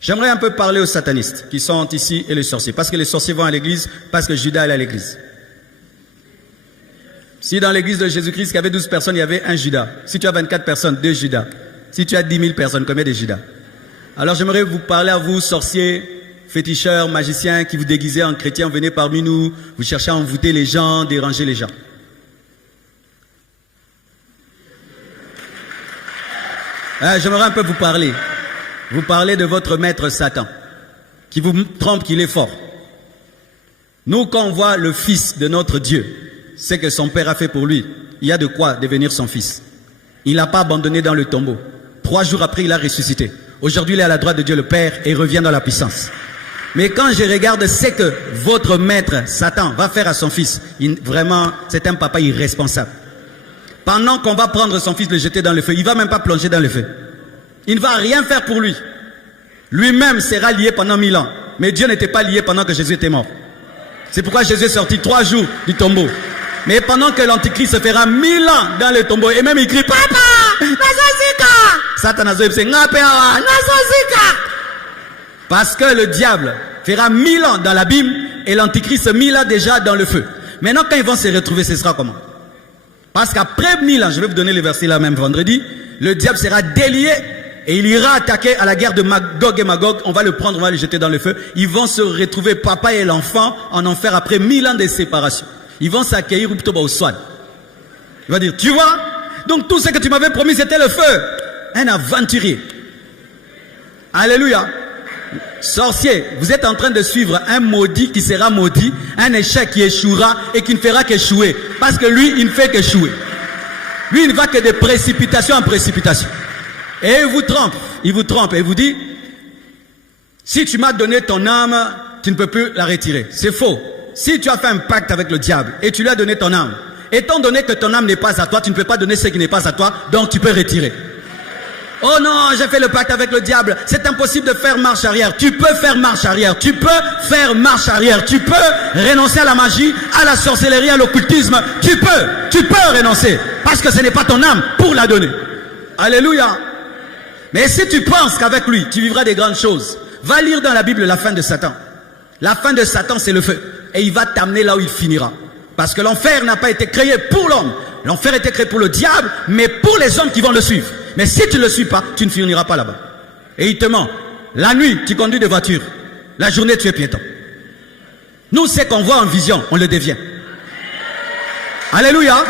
J'aimerais un peu parler aux satanistes qui sont ici et les sorciers. Parce que les sorciers vont à l'église, parce que Judas est à l'église. Si dans l'église de Jésus-Christ, il y avait 12 personnes, il y avait un Judas. Si tu as 24 personnes, 2 Judas. Si tu as 10 000 personnes, combien de Judas? Alors j'aimerais vous parler à vous, sorciers, féticheurs, magiciens, qui vous déguisez en chrétiens, venez parmi nous, vous cherchez à envoûter les gens, déranger les gens. J'aimerais un peu vous parler. Vous parlez de votre maître Satan, qui vous trompe qu'il est fort. Nous, quand on voit le fils de notre Dieu, c'est que son père a fait pour lui. Il y a de quoi devenir son fils. Il n'a pas abandonné dans le tombeau. 3 jours après, il a ressuscité. Aujourd'hui, il est à la droite de Dieu le Père et revient dans la puissance. Mais quand je regarde ce que votre maître Satan va faire à son fils, vraiment, c'est un papa irresponsable. Pendant qu'on va prendre son fils, le jeter dans le feu, il ne va même pas plonger dans le feu. Il ne va rien faire pour lui. Lui-même sera lié pendant 1000 ans. Mais Dieu n'était pas lié pendant que Jésus était mort. C'est pourquoi Jésus est sorti 3 jours du tombeau. Mais pendant que l'antichrist se fera 1000 ans dans le tombeau, et même il crie, Papa, Nazosika! Satan Nazosika, Nazosika! Parce que le diable fera 1000 ans dans l'abîme et l'antichrist 1000 ans déjà dans le feu. Maintenant, quand ils vont se retrouver, ce sera comment? Parce qu'après 1000 ans, je vais vous donner le verset là même vendredi, le diable sera délié et il ira attaquer à la guerre de Magog et Magog. On va le prendre, on va le jeter dans le feu. Ils vont se retrouver, papa et l'enfant, en enfer après 1000 ans de séparation. Ils vont s'accueillir au soir. Il va dire, tu vois, donc tout ce que tu m'avais promis, c'était le feu. Un aventurier. Alléluia. Sorcier, vous êtes en train de suivre un maudit qui sera maudit, un échec qui échouera et qui ne fera qu'échouer. Parce que lui, il ne fait qu'échouer. Lui, il ne va que de précipitation en précipitation. Et il vous trompe et il vous dit, si tu m'as donné ton âme, tu ne peux plus la retirer. C'est faux. Si tu as fait un pacte avec le diable et tu lui as donné ton âme, étant donné que ton âme n'est pas à toi, tu ne peux pas donner ce qui n'est pas à toi, donc tu peux retirer. Oh non, j'ai fait le pacte avec le diable, c'est impossible de faire marche arrière. Tu peux faire marche arrière, tu peux faire marche arrière, tu peux renoncer à la magie, à la sorcellerie, à l'occultisme, tu peux renoncer, parce que ce n'est pas ton âme pour la donner. Alléluia. Mais si tu penses qu'avec lui, tu vivras des grandes choses, va lire dans la Bible la fin de Satan. La fin de Satan, c'est le feu. Et il va t'amener là où il finira. Parce que l'enfer n'a pas été créé pour l'homme. L'enfer a été créé pour le diable, mais pour les hommes qui vont le suivre. Mais si tu ne le suis pas, tu ne finiras pas là-bas. Et il te ment. La nuit, tu conduis des voitures. La journée, tu es piéton. Nous, ce qu'on voit en vision, on le devient. Alléluia.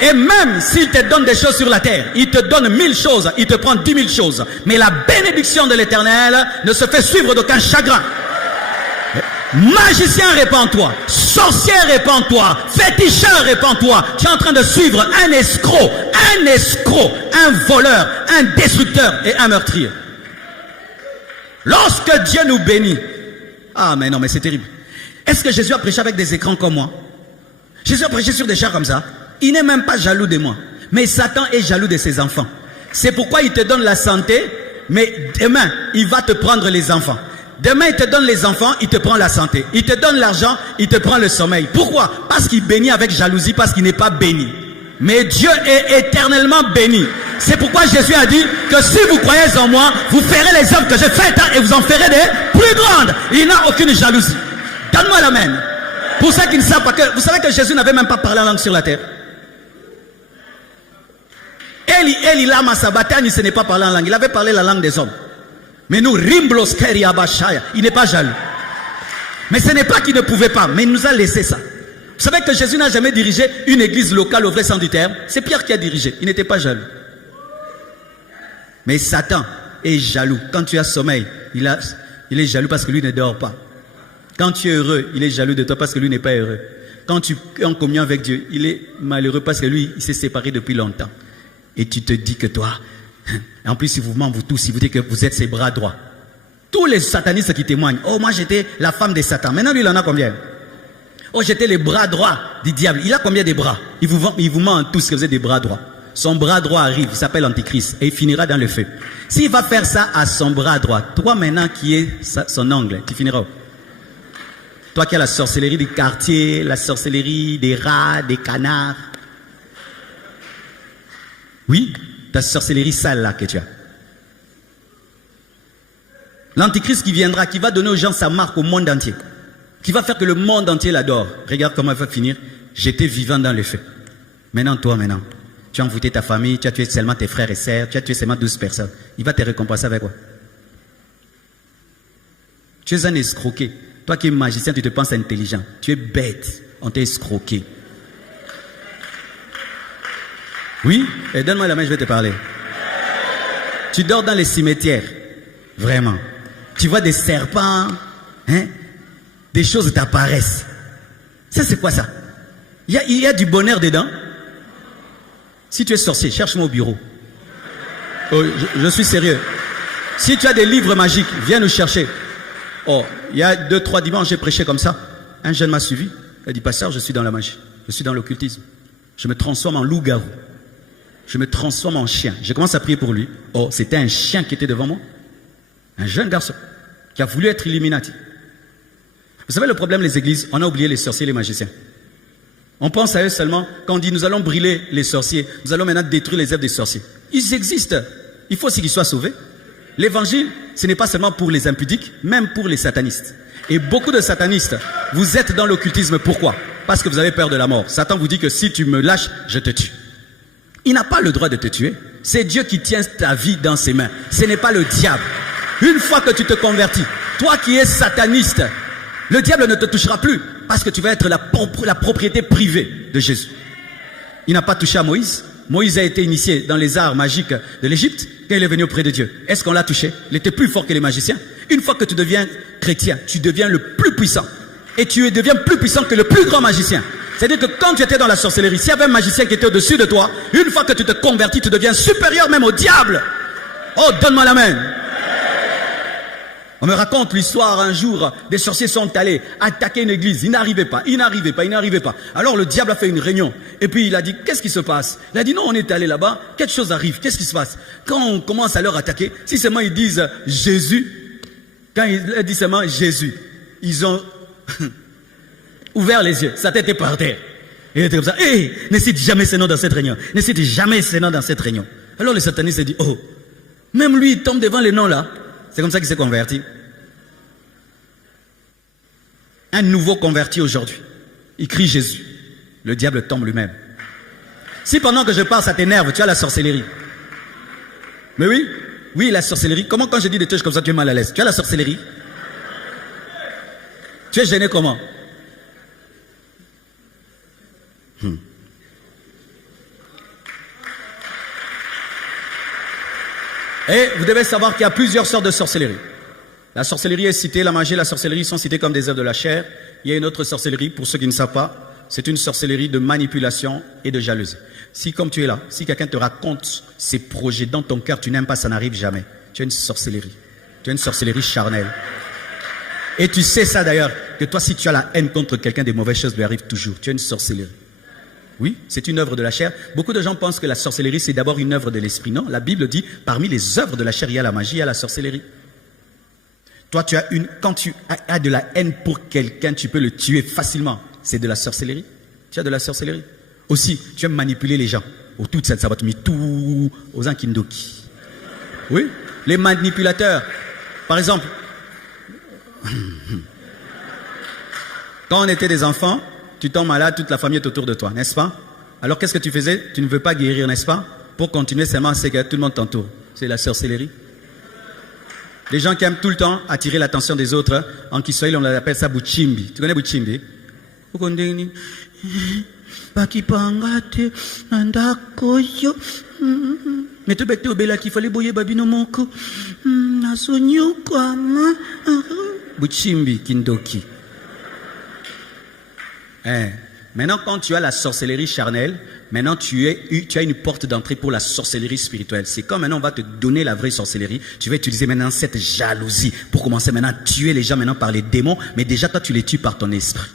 Et même s'il te donne des choses sur la terre, il te donne 1000 choses, il te prend 10 000 choses. Mais la bénédiction de l'Éternel ne se fait suivre d'aucun chagrin. Magicien, répands-toi. Sorcier, répands-toi. Féticheur, répands-toi. Tu es en train de suivre un escroc, un voleur, un destructeur et un meurtrier. Lorsque Dieu nous bénit, ah mais non, mais c'est terrible. Est-ce que Jésus a prêché avec des écrans comme moi? Jésus a prêché sur des chars comme ça. Il n'est même pas jaloux de moi. Mais Satan est jaloux de ses enfants. C'est pourquoi il te donne la santé, mais demain, il va te prendre les enfants. Demain, il te donne les enfants, il te prend la santé. Il te donne l'argent, il te prend le sommeil. Pourquoi? Parce qu'il bénit avec jalousie, parce qu'il n'est pas béni. Mais Dieu est éternellement béni. C'est pourquoi Jésus a dit que si vous croyez en moi, vous ferez les œuvres que j'ai faites et vous en ferez des plus grandes. Il n'a aucune jalousie. Donne-moi la main. Pour ceux qui ne savent pas que, vous savez que Jésus n'avait même pas parlé en langue sur la terre. Eli lama sabatani, ce n'est pas parler en langue. Il avait parlé la langue des hommes. Mais nous, Rimbloskeri Abashaya, il n'est pas jaloux. Mais ce n'est pas qu'il ne pouvait pas, mais il nous a laissé ça. Vous savez que Jésus n'a jamais dirigé une église locale au vrai sens du terme. C'est Pierre qui a dirigé, il n'était pas jaloux. Mais Satan est jaloux. Quand tu as sommeil, il est jaloux parce que lui ne dort pas. Quand tu es heureux, il est jaloux de toi parce que lui n'est pas heureux. Quand tu es en communion avec Dieu, il est malheureux parce que lui, il s'est séparé depuis longtemps. Et tu te dis que toi, en plus, il vous ment, vous tous, il vous dit que vous êtes ses bras droits. Tous les satanistes qui témoignent, oh, moi j'étais la femme de Satan. Maintenant, lui, il en a combien? Oh, j'étais les bras droits du diable. Il a combien de bras? Il vous ment tous que vous êtes des bras droits. Son bras droit arrive, il s'appelle Antichrist, et il finira dans le feu. S'il va faire ça à son bras droit, toi maintenant qui es son ongle, tu finiras où? Toi qui as la sorcellerie du quartier, la sorcellerie des rats, des canards. Oui, ta sorcellerie sale là que tu as. L'antichrist qui viendra, qui va donner aux gens sa marque au monde entier. Qui va faire que le monde entier l'adore. Regarde comment il va finir. J'étais vivant dans les faits. Maintenant, toi, tu as envoûté ta famille, tu as tué seulement tes frères et sœurs, tu as tué seulement 12 personnes. Il va te récompenser avec quoi? Tu es un escroqué. Toi qui es magicien, tu te penses intelligent. Tu es bête. On t'a escroqué. Oui? Et donne-moi la main, je vais te parler. Tu dors dans les cimetières. Vraiment. Tu vois des serpents. Hein? Des choses t'apparaissent. Ça, c'est quoi ça? Il y a du bonheur dedans. Si tu es sorcier, cherche-moi au bureau. Oh, je suis sérieux. Si tu as des livres magiques, viens nous chercher. Oh, il y a 2-3 dimanches, j'ai prêché comme ça. Un jeune m'a suivi. Il a dit, pasteur, je suis dans la magie. Je suis dans l'occultisme. Je me transforme en loup-garou. Je me transforme en chien. Je commence à prier pour lui. Oh, c'était un chien qui était devant moi. Un jeune garçon qui a voulu être Illuminati. Vous savez le problème des églises, on a oublié les sorciers et les magiciens. On pense à eux seulement quand on dit nous allons brûler les sorciers, nous allons maintenant détruire les œuvres des sorciers. Ils existent. Il faut aussi qu'ils soient sauvés. L'évangile, ce n'est pas seulement pour les impudiques, même pour les satanistes. Et beaucoup de satanistes, vous êtes dans l'occultisme. Pourquoi? Parce que vous avez peur de la mort. Satan vous dit que si tu me lâches, je te tue. Il n'a pas le droit de te tuer. C'est Dieu qui tient ta vie dans ses mains. Ce n'est pas le diable. Une fois que tu te convertis, toi qui es sataniste, le diable ne te touchera plus parce que tu vas être la propriété privée de Jésus. Il n'a pas touché à Moïse. Moïse a été initié dans les arts magiques de l'Égypte quand il est venu auprès de Dieu. Est-ce qu'on l'a touché? Il était plus fort que les magiciens. Une fois que tu deviens chrétien, tu deviens le plus puissant. Et tu deviens plus puissant que le plus grand magicien. C'est-à-dire que quand tu étais dans la sorcellerie, s'il y avait un magicien qui était au-dessus de toi, une fois que tu te convertis, tu deviens supérieur même au diable. Oh, donne-moi la main. On me raconte l'histoire un jour, des sorciers sont allés attaquer une église. Ils n'arrivaient pas. Alors le diable a fait une réunion. Et puis il a dit, qu'est-ce qui se passe? Il a dit, non, on est allé là-bas, quelque chose arrive. Qu'est-ce qui se passe? Quand on commence à leur attaquer, si seulement ils disent Jésus, quand ils disent seulement Jésus, ils ont ouvert les yeux. Sa tête est par terre. Il était comme ça. Hé, ne cite jamais ce nom dans cette réunion. Ne cite jamais ce nom dans cette réunion. Alors le sataniste dit, oh, même lui, il tombe devant les noms là. C'est comme ça qu'il s'est converti. Un nouveau converti aujourd'hui. Il crie Jésus. Le diable tombe lui-même. Si pendant que je parle, ça t'énerve, tu as la sorcellerie. Mais oui, oui, la sorcellerie. Comment quand je dis des trucs comme ça, tu es mal à l'aise? Tu as la sorcellerie. Tu es gêné comment? Et vous devez savoir qu'il y a plusieurs sortes de sorcellerie. La sorcellerie est citée, la magie et la sorcellerie sont citées comme des œuvres de la chair. Il y a une autre sorcellerie, pour ceux qui ne savent pas, c'est une sorcellerie de manipulation et de jalousie. Si comme tu es là, si quelqu'un te raconte ses projets dans ton cœur, tu n'aimes pas, ça n'arrive jamais. Tu as une sorcellerie. Tu as une sorcellerie charnelle. Et tu sais ça d'ailleurs, que toi si tu as la haine contre quelqu'un, des mauvaises choses lui arrivent toujours. Tu as une sorcellerie. Oui, c'est une œuvre de la chair. Beaucoup de gens pensent que la sorcellerie, c'est d'abord une œuvre de l'esprit. Non, la Bible dit, parmi les œuvres de la chair, il y a la magie, il y a la sorcellerie. Toi, quand tu as de la haine pour quelqu'un, tu peux le tuer facilement. C'est de la sorcellerie. Tu as de la sorcellerie. Aussi, tu aimes manipuler les gens. Au tout cette sabat, tout aux Ankindoki. Oui, les manipulateurs. Par exemple, quand on était des enfants, tu tombes malade, toute la famille est autour de toi, n'est-ce pas? Alors qu'est-ce que tu faisais? Tu ne veux pas guérir, n'est-ce pas? Pour continuer seulement, c'est que tout le monde t'entoure. C'est la sorcellerie. Les gens qui aiment tout le temps attirer l'attention des autres, en Kiswahili on appelle ça Buchimbi. Tu connais Buchimbi? Buchimbi Kindoki. Maintenant, quand tu as la sorcellerie charnelle, maintenant tu as une porte d'entrée pour la sorcellerie spirituelle. C'est comme maintenant on va te donner la vraie sorcellerie. Tu vas utiliser maintenant cette jalousie pour commencer maintenant à tuer les gens maintenant par les démons. Mais déjà toi tu les tues par ton esprit.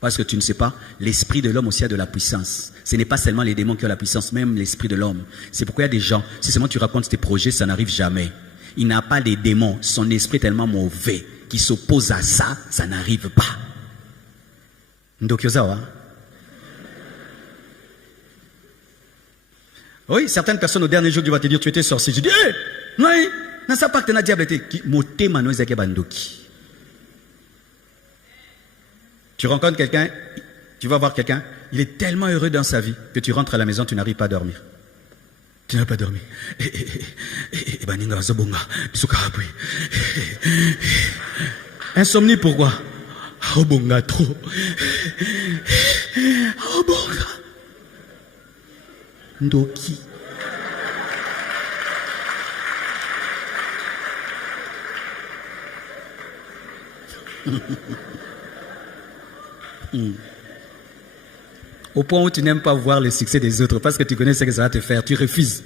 Parce que tu ne sais pas, l'esprit de l'homme aussi a de la puissance. Ce n'est pas seulement les démons qui ont la puissance, même l'esprit de l'homme. C'est pourquoi il y a des gens, si seulement tu racontes tes projets, ça n'arrive jamais. Il n'a pas des démons, son esprit est tellement mauvais qui s'oppose à ça, ça n'arrive pas. Ndokyozawa. Oui, certaines personnes au dernier jour, tu vas te dire, tu étais sorcier. Je dis, hé, Dans sa pacte na diable qui motema no ezake bandoki. Tu rencontres quelqu'un, tu vas voir quelqu'un, il est tellement heureux dans sa vie que tu rentres à la maison, tu n'arrives pas à dormir. Tu n'as pas dormi. Insomnie, pourquoi? Oh bonga trop. Oh bonga. Ndoki. Au point où tu n'aimes pas voir le succès des autres parce que tu connais ce que ça va te faire, tu refuses.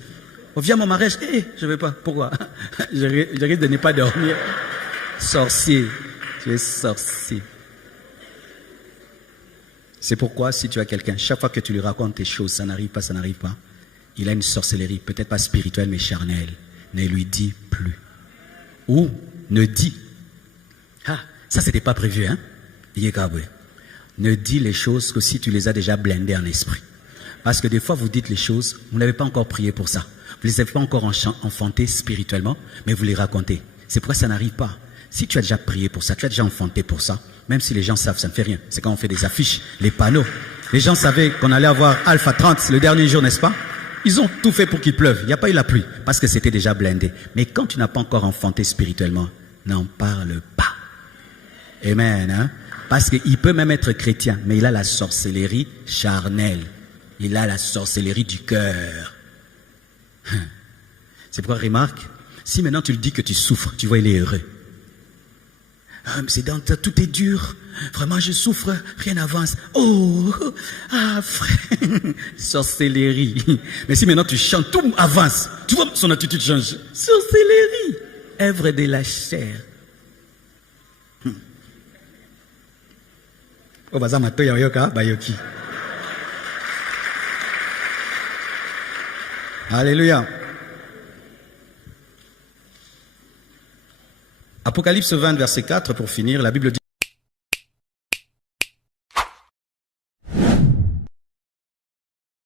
On vient à mon mariage, je ne vais pas. Pourquoi? Je risque de ne pas dormir. Sorcier, tu es sorcier. C'est pourquoi si tu as quelqu'un, chaque fois que tu lui racontes tes choses, ça n'arrive pas, il a une sorcellerie, peut-être pas spirituelle mais charnelle. Ne lui dis plus. Ou ne dis. Ah, ça c'était pas prévu, hein? Ne dis les choses que si tu les as déjà blindées en esprit. Parce que des fois, vous dites les choses, vous n'avez pas encore prié pour ça. Vous ne les avez pas encore enfantées spirituellement, mais vous les racontez. C'est pourquoi ça n'arrive pas. Si tu as déjà prié pour ça, tu as déjà enfanté pour ça, même si les gens savent, ça ne fait rien. C'est quand on fait des affiches, les panneaux. Les gens savaient qu'on allait avoir Alpha 30 le dernier jour, n'est-ce pas? Ils ont tout fait pour qu'il pleuve. Il n'y a pas eu la pluie, parce que c'était déjà blindé. Mais quand tu n'as pas encore enfanté spirituellement, n'en parle pas. Amen, hein? Parce qu'il peut même être chrétien, mais il a la sorcellerie charnelle. Il a la sorcellerie du cœur. C'est pourquoi, remarque, si maintenant tu lui dis que tu souffres, tu vois, il est heureux. Ah, mais c'est dans toi, tout est dur. Vraiment, je souffre, rien n'avance. Oh, ah, frère, sorcellerie. Mais si maintenant tu chantes, tout avance. Tu vois, son attitude change. Sorcellerie, œuvre de la chair. Oh, baza matoya yoka bayoki. Alléluia. Apocalypse 20, verset 4, pour finir, la Bible dit